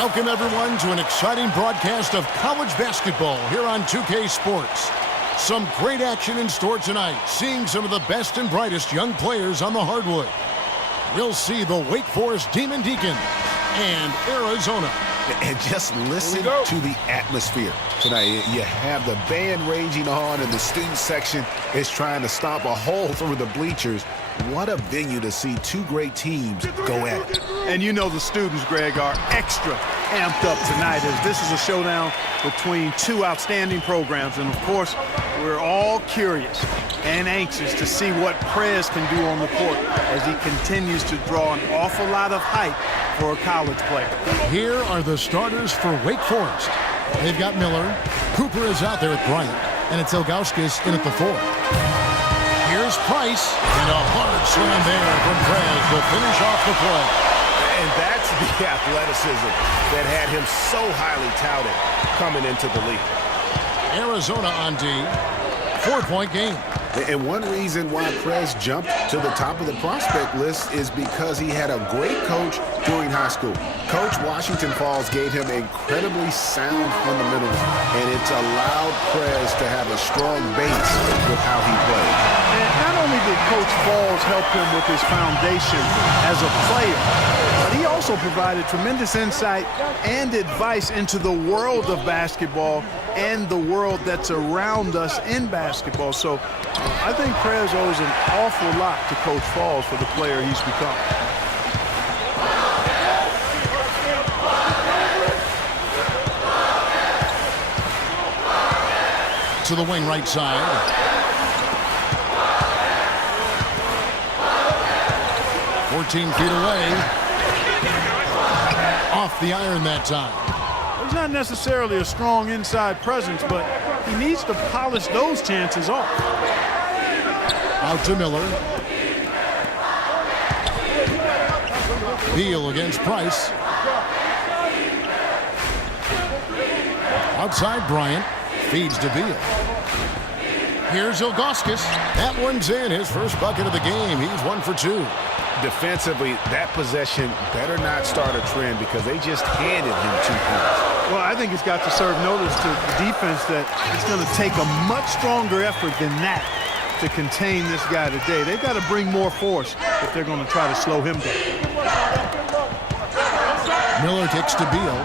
Welcome, everyone, to an exciting broadcast of college basketball here on 2K Sports. Some great action in store tonight, seeing some of the best and brightest young players on the hardwood. We'll see the Wake Forest Demon Deacons and Arizona. And just listen to the atmosphere tonight. You have the band raging on, and the student section is trying to stomp a hole through the bleachers. What a venue to see two great teams go at it. And you know the students, Greg, are extra amped up tonight as this is a showdown between two outstanding programs. And, of course, we're all curious and anxious to see what Prez can do on the court as he continues to draw an awful lot of hype for a college player. Here are the starters for Wake Forest. They've got Miller. Cooper is out there at Bryant, and it's Ilgauskas in at the 4. Here's Price, and a hard slam there from Prez to finish off the play. And that's the athleticism that had him so highly touted coming into the league. Arizona on D, 4-point game. And one reason why Prez jumped to the top of the prospect list is because he had a great coach during high school. Coach Washington Falls gave him incredibly sound fundamentals, and it's allowed Prez to have a strong base with how he played. And not only did Coach Falls help him with his foundation as a player, but he also provided tremendous insight and advice into the world of basketball and the world that's around us in basketball. So I think Prez owes an awful lot to Coach Falls for the player he's become. To the wing right side. 14 feet away. Off the iron that time. He's not necessarily a strong inside presence, but he needs to polish those chances off. Out to Miller. Beal against Price. Outside Bryant. Feeds to Beal. Here's Ilgauskas. That one's in. His first bucket of the game. He's 1 for 2. Defensively, that possession better not start a trend because they just handed him 2 points. Well, I think it's got to serve notice to the defense that it's going to take a much stronger effort than that to contain this guy today. They've got to bring more force if they're going to try to slow him down. Miller kicks to Beal.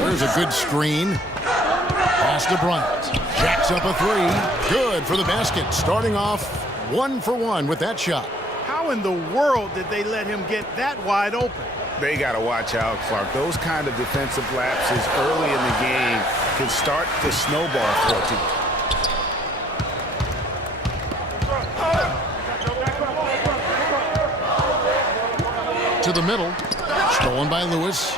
There's a good screen. Pass to Bryant. Jacks up a 3. Good for the basket. Starting off 1 for 1 with that shot. How in the world did they let him get that wide open? They got to watch out, Clark. Those kind of defensive lapses early in the game can start to snowball for a team. To the middle. Stolen by Lewis.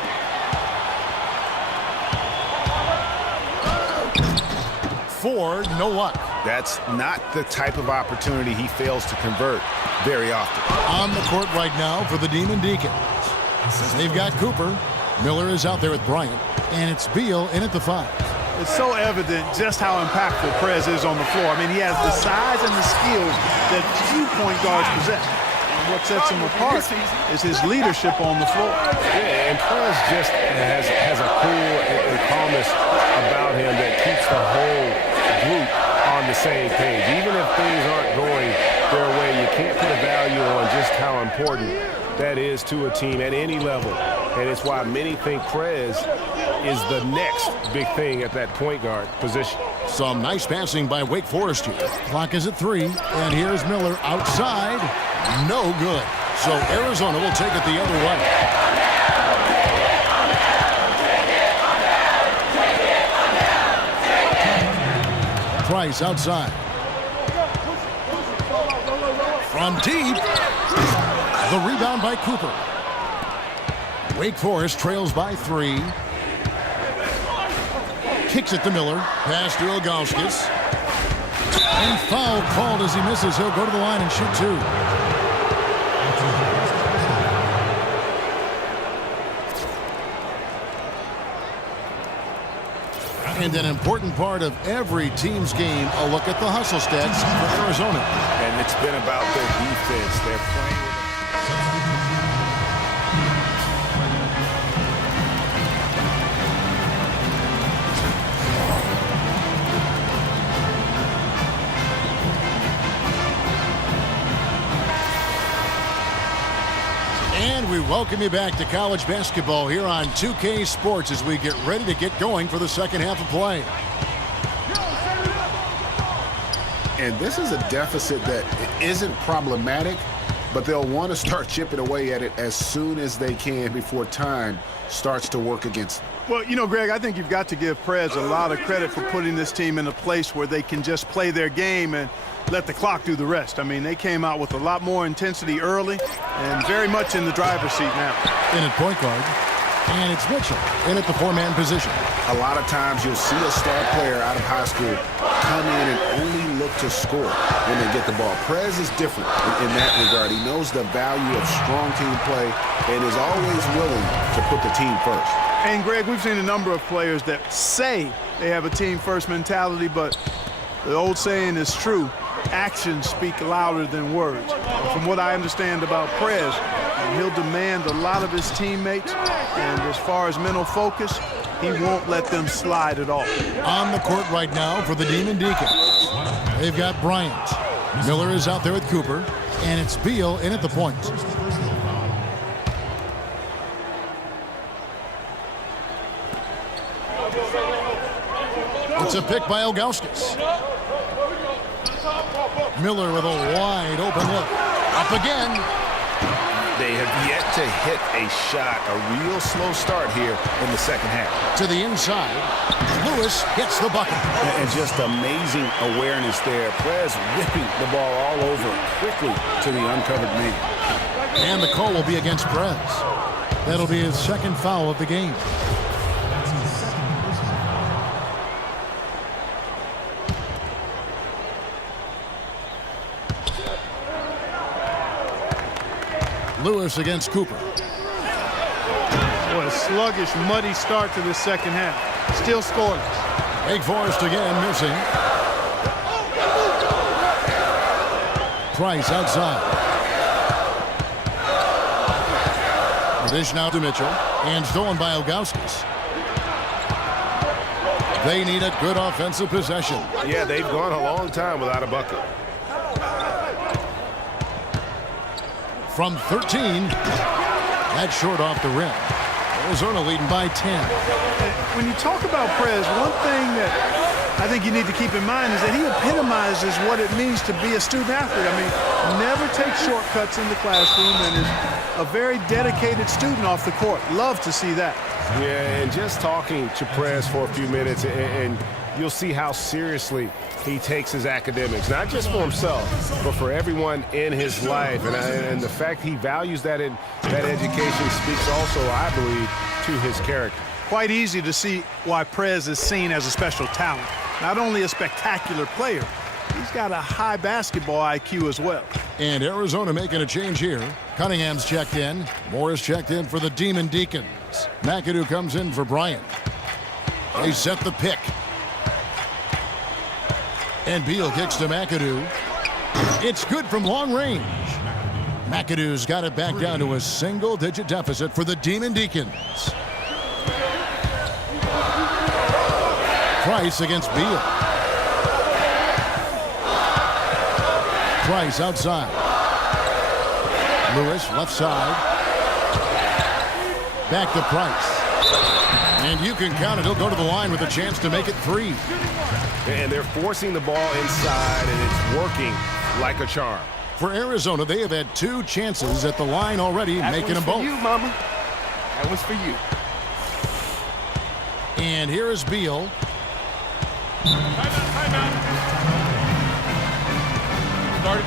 Ford, no luck. That's not the type of opportunity he fails to convert very often. On the court right now for the Demon Deacons. They've got Cooper. Miller is out there with Bryant. And it's Beal in at the 5. It's so evident just how impactful Prez is on the floor. I mean, he has the size and the skills that few point guards possess. And what sets him apart is his leadership on the floor. Yeah, and Prez just has a cool and calmness about him that keeps the whole group on the same page. Even if things aren't going their way, you can't put a value on just how important that is to a team at any level. And it's why many think Prez is the next big thing at that point guard position. Some nice passing by Wake Forest here. Clock is at 3, and here's Miller outside. No good. So Arizona will take it the other way. Price outside. From deep. The rebound by Cooper. Wake Forest trails by 3. Kicks it to Miller. Pass to Ilgauskas. And foul called as he misses. He'll go to the line and shoot 2. And an important part of every team's game, a look at the hustle stats for Arizona. And it's been about their defense. They're playing with And we welcome you back to college basketball here on 2K Sports as we get ready to get going for the second half of play. And this is a deficit that isn't problematic, but they'll want to start chipping away at it as soon as they can before time starts to work against them. Well, you know, Greg, I think you've got to give Prez a lot of credit for putting this team in a place where they can just play their game and let the clock do the rest. I mean, they came out with a lot more intensity early and very much in the driver's seat now. In at point guard, and it's Mitchell in at the four-man position. A lot of times you'll see a star player out of high school come in and only look to score when they get the ball. Prez is different in that regard. He knows the value of strong team play and is always willing to put the team first. And, Greg, we've seen a number of players that say they have a team-first mentality, but the old saying is true. Actions speak louder than words. From what I understand about Prez, he'll demand a lot of his teammates, and as far as mental focus, he won't let them slide at all. On the court right now for the Demon Deacons. They've got Bryant. Miller is out there with Cooper, and it's Beal in at the point. It's a pick by Ilgauskas. Miller with a wide open look. Up again. They have yet to hit a shot, a real slow start here in the second half. To the inside. Lewis gets the bucket. And just amazing awareness there. Prez whipping the ball all over quickly to the uncovered man. And the call will be against Prez. That'll be his second foul of the game. Lewis against Cooper. What a sluggish, muddy start to the second half. Still scoreless. Wake Forest again missing. Price outside. The dish now to Mitchell. And stolen by Ilgauskas. They need a good offensive possession. Yeah, they've gone a long time without a bucket. From 13, that's short off the rim. Arizona leading by 10. When you talk about Prez, one thing that I think you need to keep in mind is that he epitomizes what it means to be a student athlete. I mean, never takes shortcuts in the classroom and is a very dedicated student off the court. Love to see that. Yeah, and just talking to Prez for a few minutes, and you'll see how seriously he takes his academics, not just for himself, but for everyone in his life. And the fact he values that education speaks also, I believe, to his character. Quite easy to see why Prez is seen as a special talent. Not only a spectacular player, he's got a high basketball IQ as well. And Arizona making a change here. Cunningham's checked in. Morris checked in for the Demon Deacons. McAdoo comes in for Bryant. They set the pick. And Beal kicks to McAdoo. It's good from long range. McAdoo's got it back down to a single-digit deficit for the Demon Deacons. Price against Beal. Price outside. Lewis left side. Back to Price. And you can count it. He'll go to the line with a chance to make it 3. And they're forcing the ball inside, and it's working like a charm. For Arizona, they have had 2 chances at the line already, making them both. That one's for you, Mama. That one's for you. And here is Beal. Timeout. Start.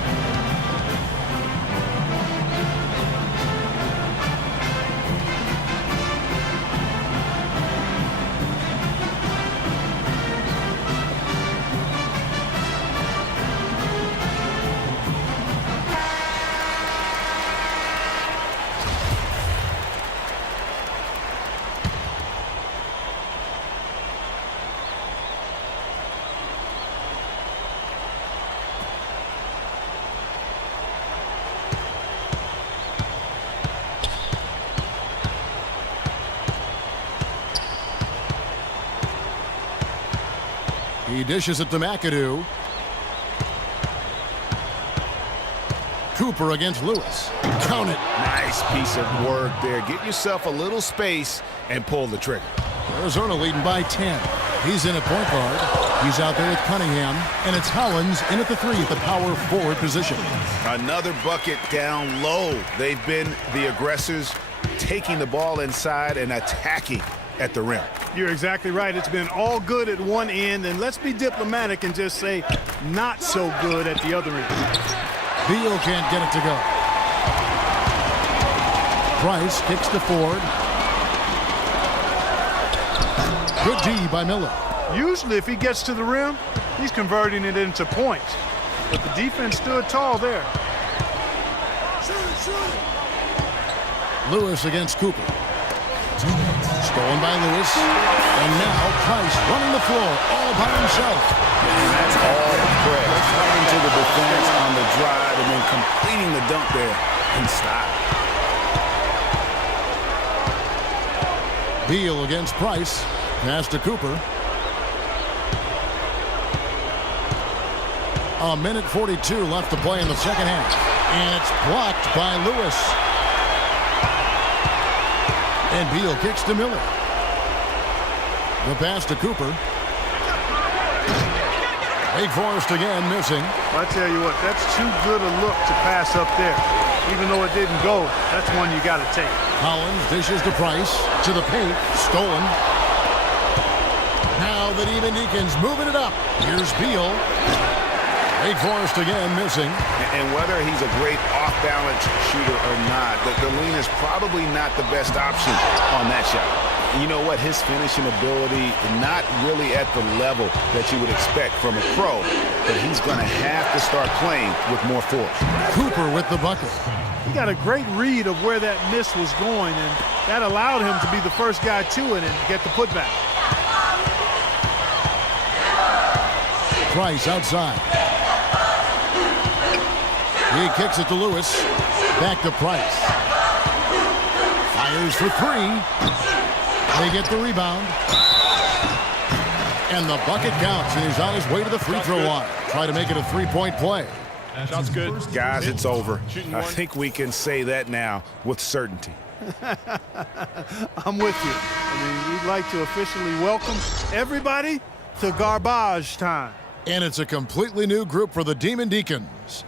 He dishes it to McAdoo. Cooper against Lewis. Count it. Nice piece of work there. Get yourself a little space and pull the trigger. Arizona leading by 10. He's in at point guard. He's out there with Cunningham. And it's Hollins in at the 3 at the power forward position. Another bucket down low. They've been the aggressors, taking the ball inside and attacking at the rim. You're exactly right. It's been all good at one end, and let's be diplomatic and just say not so good at the other end. Beal can't get it to go. Price kicks to Ford. Good D by Miller. Usually if he gets to the rim, he's converting it into points. But the defense stood tall there. Lewis against Cooper. Stolen by Lewis. And now Price running the floor all by himself. And that's all press. Coming to the defense on the drive and then completing the dunk there and stop. Beal against Price. Pass to Cooper. A minute 42 left to play in the second half. And it's blocked by Lewis. And Beal kicks to Miller. The pass to Cooper. Wake Forest again missing. I tell you what, that's too good a look to pass up there. Even though it didn't go, that's one you got to take. Hollins dishes to Price. To the paint. Stolen. Now the Demon Deacons moving it up. Here's Beal. Wake Forest again missing. And whether he's a great off-balance shooter or not, the lean is probably not the best option on that shot. You know what? His finishing ability, not really at the level that you would expect from a pro, but he's going to have to start playing with more force. Cooper with the bucket. He got a great read of where that miss was going, and that allowed him to be the first guy to it and get the putback. Price outside. He kicks it to Lewis. Back to Price. Fires for 3. They get the rebound. And the bucket counts, and he's on his way to the free throw line. Try to make it a 3-point play. Shot's good. Guys, it's over. I think we can say that now with certainty. I'm with you. I mean, we'd like to officially welcome everybody to garbage time. And it's a completely new group for the Demon Deacons.